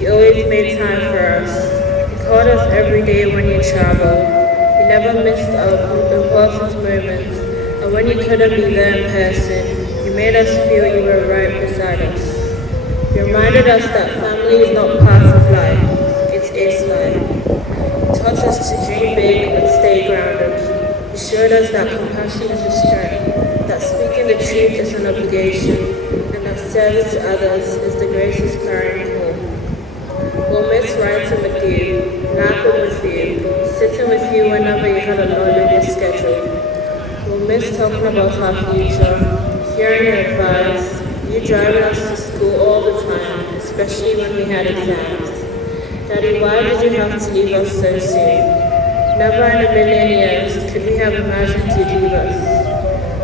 You always made time for us. You called us every day when you traveled. You never missed our important moments. And when you couldn't be there in person, you made us feel you were right beside us. You reminded us that family is not part of life, it is life. You taught us to dream big and stay grounded. You showed us that compassion is a strength, that speaking the truth is an obligation, and that service to others is the greatest clarion call. We'll miss writing with you, laughing with you, sitting with you whenever you had a load on your schedule. We'll miss talking about our future, hearing your advice, you driving us to school all the time, especially when we had exams. Daddy, why did you have to leave us so soon? Never in a million years could we have imagined you'd leave us.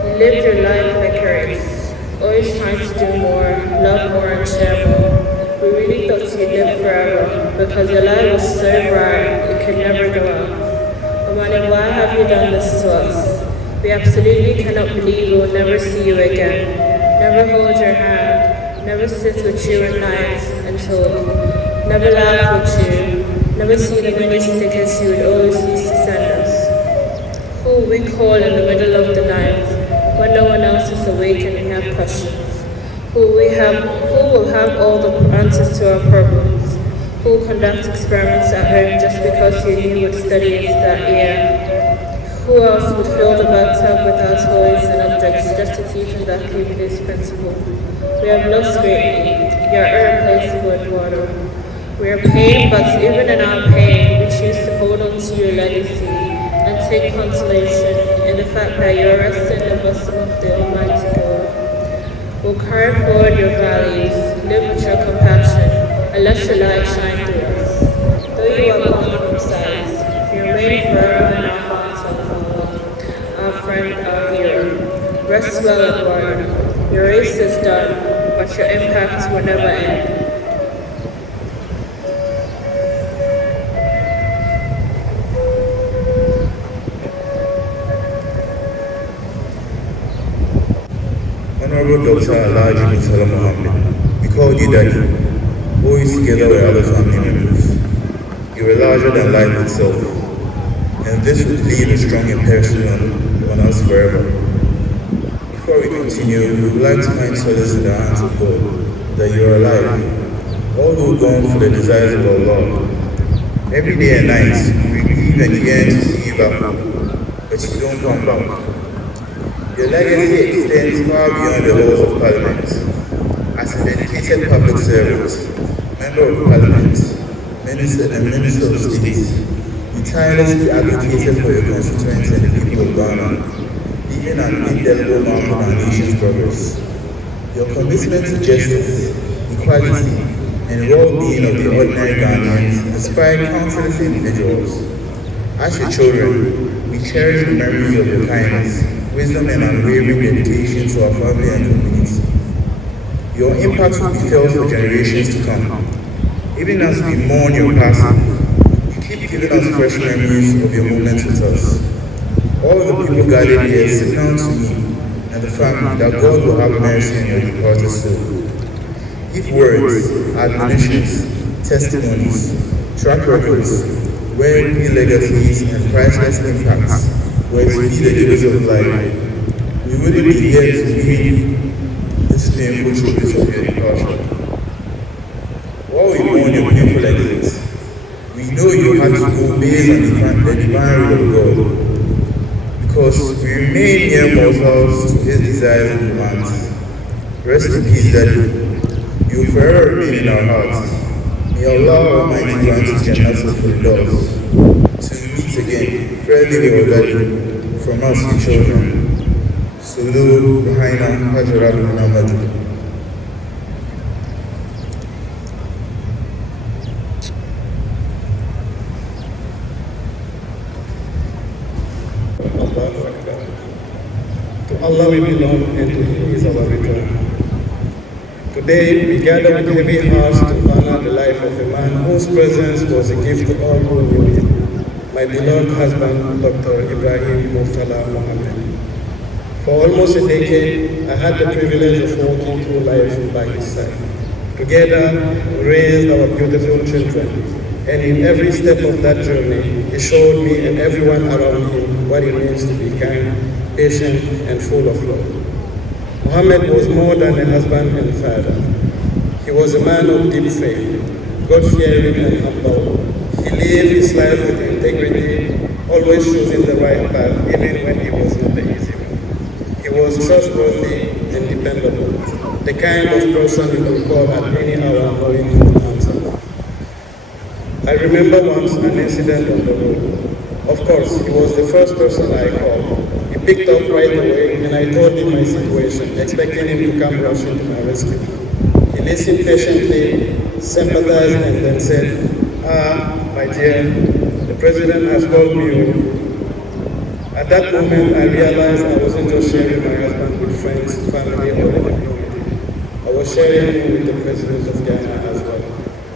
You lived your life like race, always trying to do more, love more, and share more. We really thought you'd live forever, because your life was so bright it could never go out. Amani, why have you done this to us? We absolutely cannot believe we will never see you again. Never hold your hand, never sit with you at night and talk, never laugh with you, never see the many stickers you would always used to send us. Who will we call in the middle of the night when no one else is awake and we have questions? Who will have all the answers to our problems? Who will conduct experiments at home just because you knew you would study it that year? Who else would fill the bathtub with our toys and objects just to teach us that this principle? We have lost greatly. You are irreplaceable, Eduardo. We are pain, but even in our pain, we choose to hold on to your legacy and take consolation in the fact that you are resting in the bosom of the Almighty God. We'll carry forward your values, live with your compassion, and let your light shine through us. Though you are gone from sight, you remain forever in our hearts, our friend, our hero. Rest well, Eduardo. Your race is done, but your impact will never end. Honorable Dr. Alhaji Murtala Mohammed, we called you Daddy, always together with other family members. You were larger than life itself, and this would leave a strong impression on us forever. Before we continue, we would like to find solace in the hands of God, that you are alive, although gone for the desires of Allah. Every day and night, we grieve and yearn to see you back, but you don't come back. Your legacy extends far beyond the halls of Parliament. As a dedicated public servant, Member of Parliament, Minister and Minister of State, you tirelessly advocated for your constituents and the people of Ghana, leaving an indelible mark on our nation's progress. Your commitment to justice, equality, and well-being of the ordinary Ghanaians inspired countless individuals. As your children, we cherish the memory of your kindness, wisdom, and unwavering dedication to our family and community. Your impact will be felt for generations to come. Even as we mourn your passing, you keep giving us fresh memories of your moments with us. All the people gathered here signal to me and the family that God will have mercy on your departed soul. If words, admonitions, testimonies, track records, worldly legacies, and priceless impacts were to be the givers of life, we wouldn't be here to read this painful truth of your departure. While we mourn your painful exit, we know you had to go based on the divine will of God, because we remain mere mortals to his desires and demands. Rest in peace, Daddy. You will forever remain in our hearts. May Allah Almighty grant you Jannatul Firdaus. To meet again, friendly or Daddy, from us, your children. Sulu, Rahaina, Hajarat, and Ahmadu. To Allah we belong, and to Him is our return. Today we gather with heavy hearts to honor the life of a man whose presence was a gift to all who knew him, my beloved husband, Dr. Ibrahim Murtala Mohammed. For almost a decade, I had the privilege of walking through life by his side. Together, we raised our beautiful children, and in every step of that journey, he showed me and everyone around him what it means to be kind, patient, and full of love. Muhammad was more than a husband and father. He was a man of deep faith, God-fearing and humble. He lived his life with integrity, always choosing the right path, even when it was not the easy one. He was trustworthy and dependable, the kind of person you could call at any hour knowing he would answer. I remember once an incident on the road. Of course, he was the first person I called. He picked up right away and I told him my situation, expecting him to come rushing to my rescue. He listened patiently, sympathized, and then said, my dear, the president has called me. At that moment, I realized I wasn't just sharing my husband with friends, family, or the community. I was sharing him with the president of Ghana as well.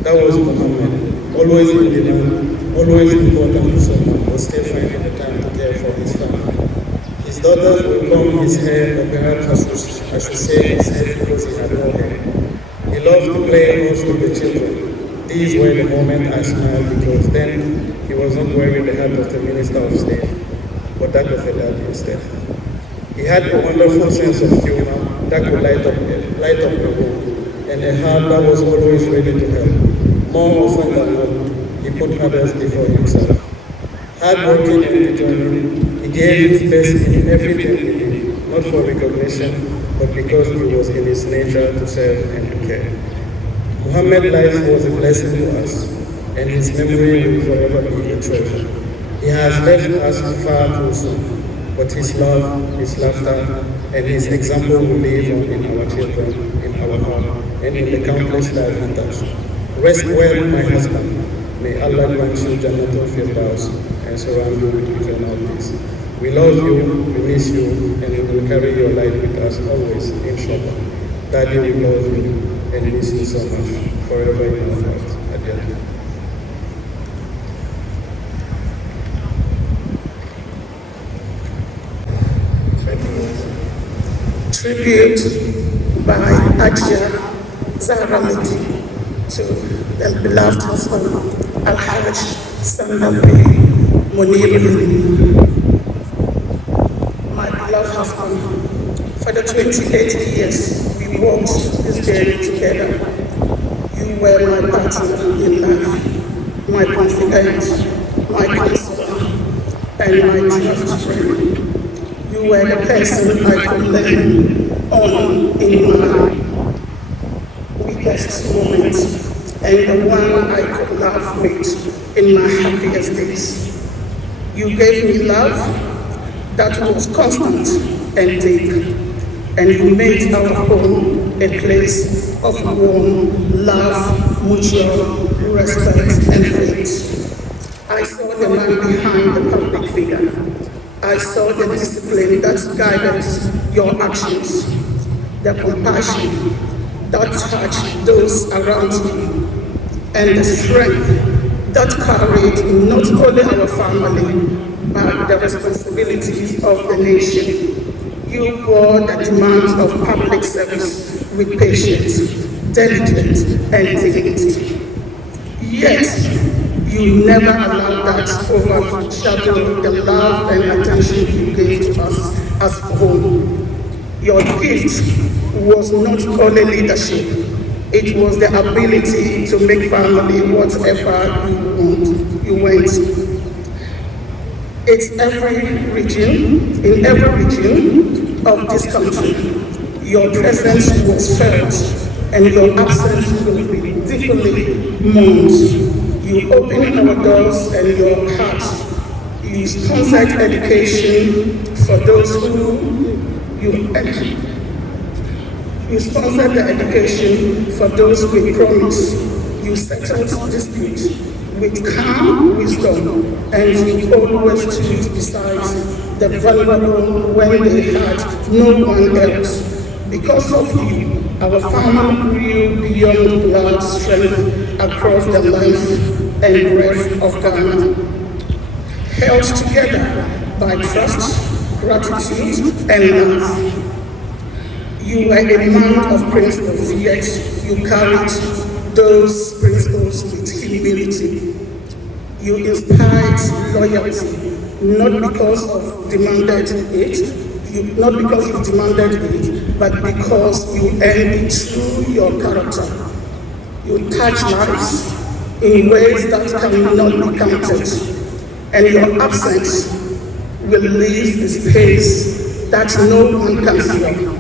That was Muhammad, always in demand, always important to someone, but still finding the time to care for his family. His daughters would comb his hair, or perhaps I should say his head because he had no hair. He loved to play horse with the children. These were the moments I smiled because then he was not wearing the hat of the Minister of State, but that of a dad instead. He had a wonderful sense of humor that could light up the room, and a heart that was always ready to help. More often than not, he put others before himself. Hardworking and determined, he gave his best in everything he did, not for recognition, but because it was in his nature to serve and to care. Muhammad's life was a blessing to us, and his memory will forever be a treasure. He has left us far too soon, but his love, his laughter, and his example will live on in our children, in our home, and in the countless lives he touched. Rest well, my husband. May Allah grant you Jannatul Firdaus and surround you with eternal peace. We love you, we miss you, and we will carry your light with us always, inshallah. Daddy, we love you and miss you so much, forever in our hearts. Adieu. Tribute by Ajia Zahramiti to the beloved husband, Al-Hajj Sandabi Munir. My beloved husband, for the 28 years we walked this journey together. You were my partner in life, my confidant, my counselor, and my trust friend. You were the person I could lean on in my weakest moments, and the one I could laugh with in my happiest days. You gave me love that was constant and deep, and you made our home a place of warm love, mutual respect, and faith. I saw the man behind the public figure. I saw the discipline that guided your actions, the compassion that touched those around you, and the strength that carried not only our family, but the responsibilities of the nation. You bore the demands of public service with patience, diligence, and dignity. Yet, you never allowed that to overshadow the love and attention you gave to us as home. Your gift was not only leadership, it was the ability to make family whatever you want. In every region of this country, your presence was felt and your absence will be deeply mourned. You opened our doors and your heart. You sponsored education for those who you sponsored the education for those with promise. You settled disputes with calm wisdom, and you always stood beside the vulnerable when they had no one else. Because of you, our family grew beyond blood strength across the length and breadth of Ghana, held together by trust, gratitude, and love. You were a man of principles, yet you carried those principles with humility. You inspired loyalty, not because you demanded it, but because you earned it through your character. You touch lives in ways that cannot be counted, and your absence will leave a space that no one can fill.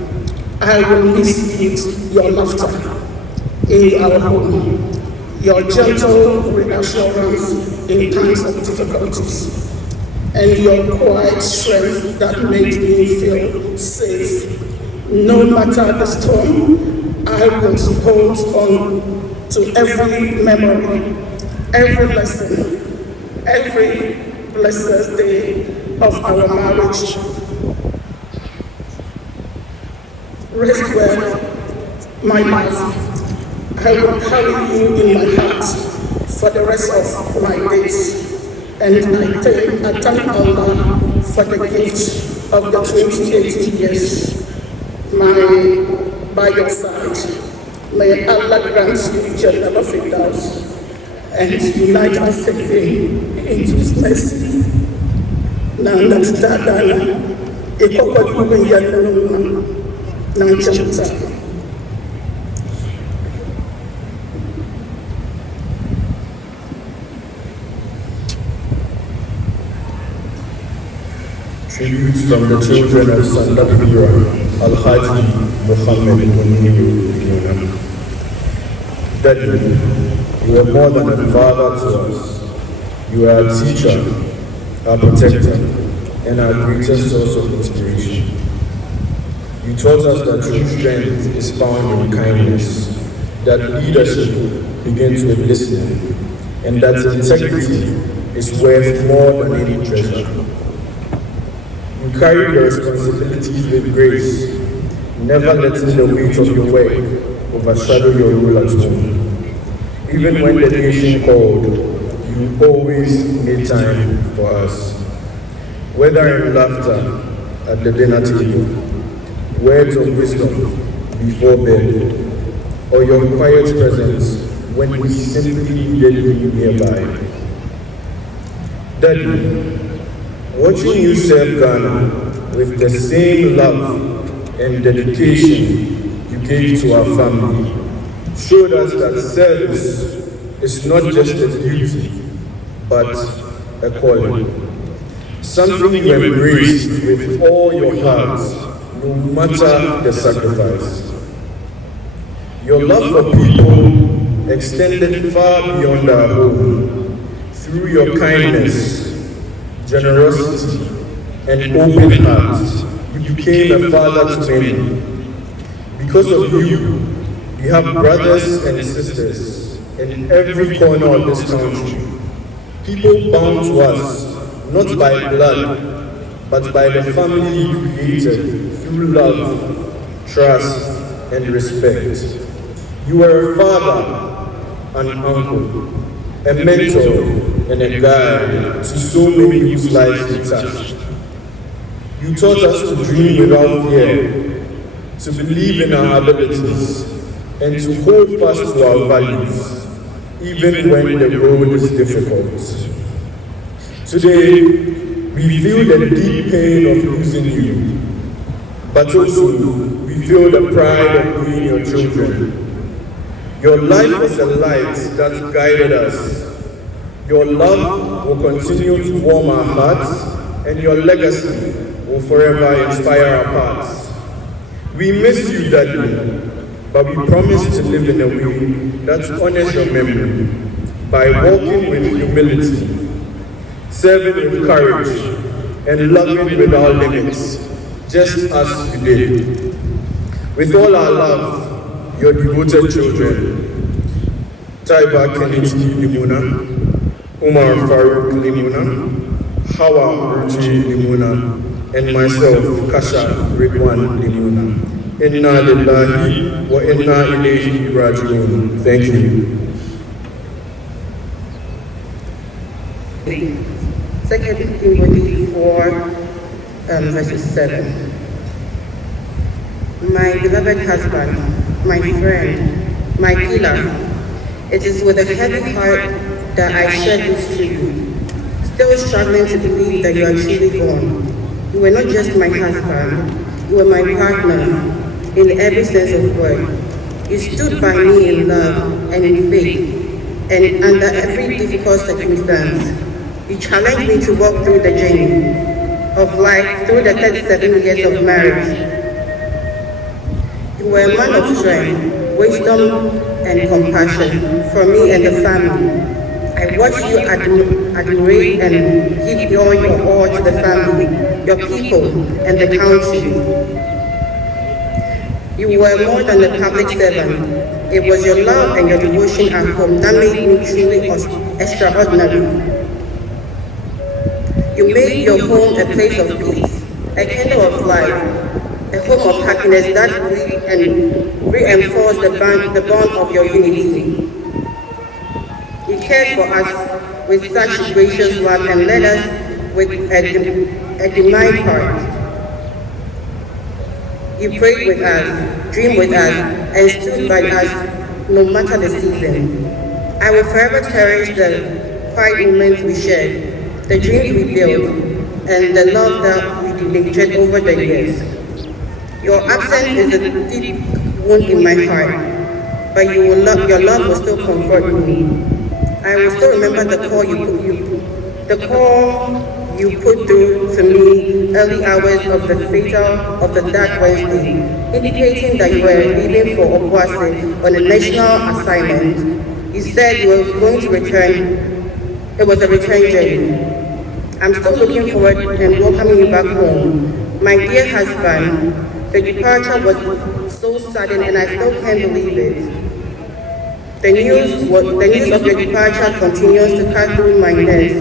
I will miss your laughter in our home, your gentle reassurance in times of difficulties, and your quiet strength that made me feel safe. No matter the storm, I will hold on to every memory, every lesson, every blessed day of our marriage. Rest well, my love. I will carry you in my heart for the rest of my days. And I thank Allah for the gift of the 2018 years. By your side, may Allah grant you Jannah Firdaus and unite us again into His mercy. Nana Tadana, Ekoko Yubi Tributes from the children of Sandapura, Al-Haji Muhammad Muniyu. Daddy, you are more than a father to us. You are a teacher, our protector, and our greatest source of inspiration. You taught us that true strength is found in kindness, that leadership begins with listening, and that integrity is worth more than any treasure. You carry your responsibilities with grace, never letting the weight of your work overshadow your role at home. Even when the nation called, you always made time for us. Whether in laughter at the dinner table, words of wisdom before bed, or your quiet presence when we simply needed you nearby. Daddy, watching you serve Ghana with the same love and dedication you gave to our family showed us that service is not just a duty, but a calling. Something you embrace with all your heart, no matter the sacrifice. Your love for people extended far beyond our home. Through your kindness, generosity, and open heart, you became a father to many. Because of you, we have brothers and sisters in every corner of this country. People bound to us, not by blood, but by the family you created through love, trust, and respect. You are a father, an uncle, a mentor, and a guide to so many whose lives you touched. You taught us to dream without fear, to believe in our abilities, and to hold fast to our values, even when the road is difficult. Today, we feel the deep pain of losing you, but also we feel the pride of being your children. Your life was a light that guided us. Your love will continue to warm our hearts, and your legacy will forever inspire our paths. We miss you, Daddy, but we promise to live in a way that honors your memory by walking with humility, serving with courage, and loving without limits, just as you did. With all our love, your devoted children, Taiba Kennedy Limuna, Umar Farouk Limuna, Hawa Ruji Limuna, and myself, Kasha Ridwan Limuna. Inna lillahi wa inna ilayhi raji'un. Thank you. Second, 4, verses 7. my beloved husband, my friend, my pillar. It is with a heavy heart that I shed this tribute, still struggling to believe that you are truly gone. You were not just my husband, you were my partner in every sense of word. You stood by me in love and in faith, and under every difficult circumstance. You challenged me to walk through the journey of life through the 37 years of marriage. You were a man of strength, wisdom, and compassion for me and the family. I watched you admire and give all your all to the family, your people, and the country. You were more than a public servant. It was your love and your devotion at home that made me truly extraordinary. You made your home a place of peace, a candle of life, a home of happiness that reinforced the bond of your unity. You cared for us with such gracious love and led us with a divine heart. You prayed with us, dreamed with us, and stood by us no matter the season. I will forever cherish the quiet moments we shared, the dreams we built, and the love that we nurtured over the years. Your absence is a deep wound in my heart, but your love will still comfort me. I will still remember the call you put through to me early hours of the dark Wednesday, indicating that you were leaving for Obuasi on a national assignment. You said you were going to return. It was a return journey. I'm still looking forward and welcoming you back home. My dear husband, the departure was so sudden and I still can't believe it. The news of your departure continues to cut through my nerves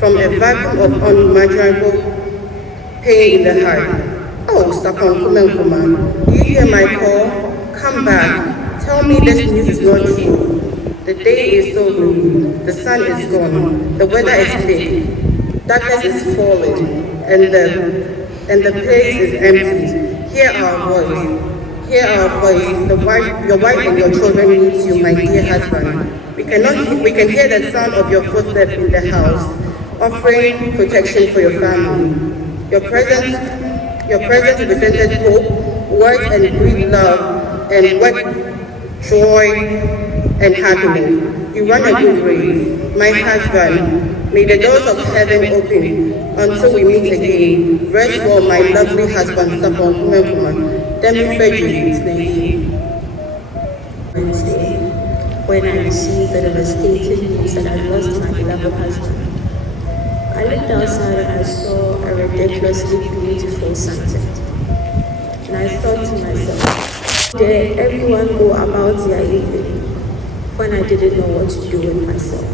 from a vacuum of unimaginable pain in the heart. Oh, Sapon Kumenkuma, do you hear my call? Come back. Tell me this news is not true. The day is so gloomy. The sun is gone. The weather is thick. Darkness is falling, and the place is empty. Hear our voice. Hear our voice. Your wife and your children need you, my dear husband. We can hear the sound of your footsteps in the house, offering protection for your family. Your presence represented hope, words and breathe love, and what joy and happiness. You run a good race, my husband. May the doors of heaven open until we meet again. Rest well, my lovely husband, Sapon Kumenkuma. Wednesday, when I received the devastating news that I lost my beloved husband. I looked outside and I saw a ridiculously beautiful sunset. And I thought to myself, did everyone go about their evening when I didn't know what to do with myself?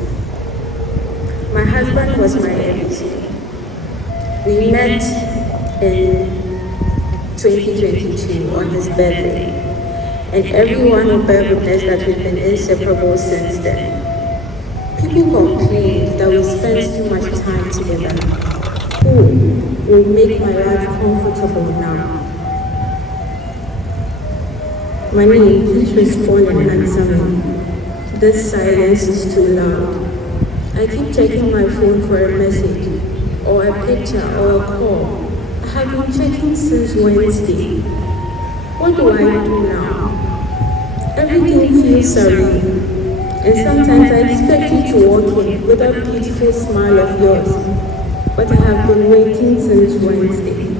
My husband was my everything. We met in 2022 on his birthday, and everyone will bear witness that we've been inseparable since then. People complain that we spend too much time together. Who will make my life comfortable now? Money, please respond and answer me. This silence is too loud. I keep checking my phone for a message, or a picture, or a call. I have been checking since Wednesday. What do I do now? Everything feels surreal. And sometimes I expect you to walk in with that beautiful smile of yours. But I have been waiting since Wednesday.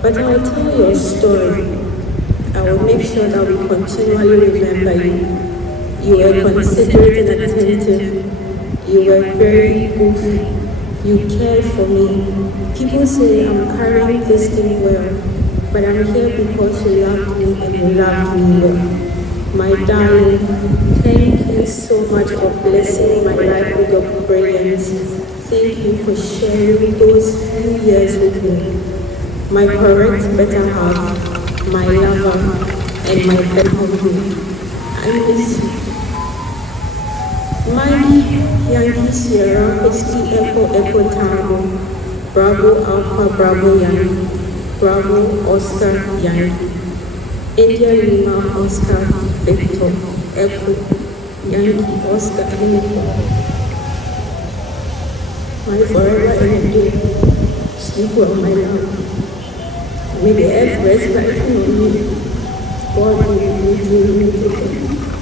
But I will tell your story. I will make sure that we continually remember you. You were considerate and attentive. You were very goofy. You cared for me. People say I'm carrying this thing well, but I'm here because you loved me and you loved me well. My darling, thank you so much for blessing my life with your brilliance. Thank you for sharing those few years with me. My correct better half, my lover, and my better me. I miss you. Mike, Yankee Sierra, Whiskey Echo Echo Tango, Bravo Alpha Bravo Yankee. Bravo, Oscar, Yankee. India Lima, Oscar, Victor, Echo, Yankee, Oscar, Uniform. My forever energy, sleep well, my love. May the earth rest lightly on me. God will be with you.